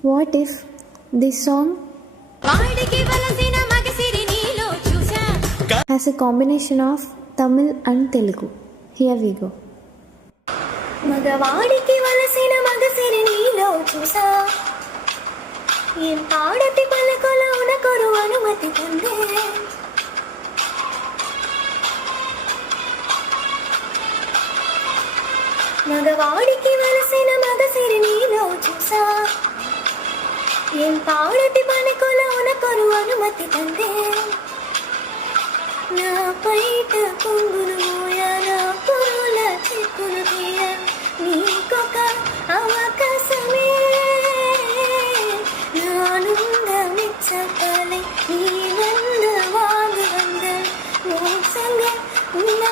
What if this song has a combination of Tamil and Telugu? Here we go. మగవాడికి వలసిన మగసిరి నీలో చూసా, ఏం పాడటి పలకలోన కొరు అనుమతి పొందే. మగవాడికి వలసిన మగసిరి నీలో చూసా, ఏం పాడటి పలకలోన కొరు అనుమతి పొందే. నా పైట పొంగులు మోయ, నా పొరుల చిక్కులు తీయ, నీకొక అవకాశమే. నానుంద మెచ్చకలై నీ వంద వాగు వంద మోసంగా ఉన్న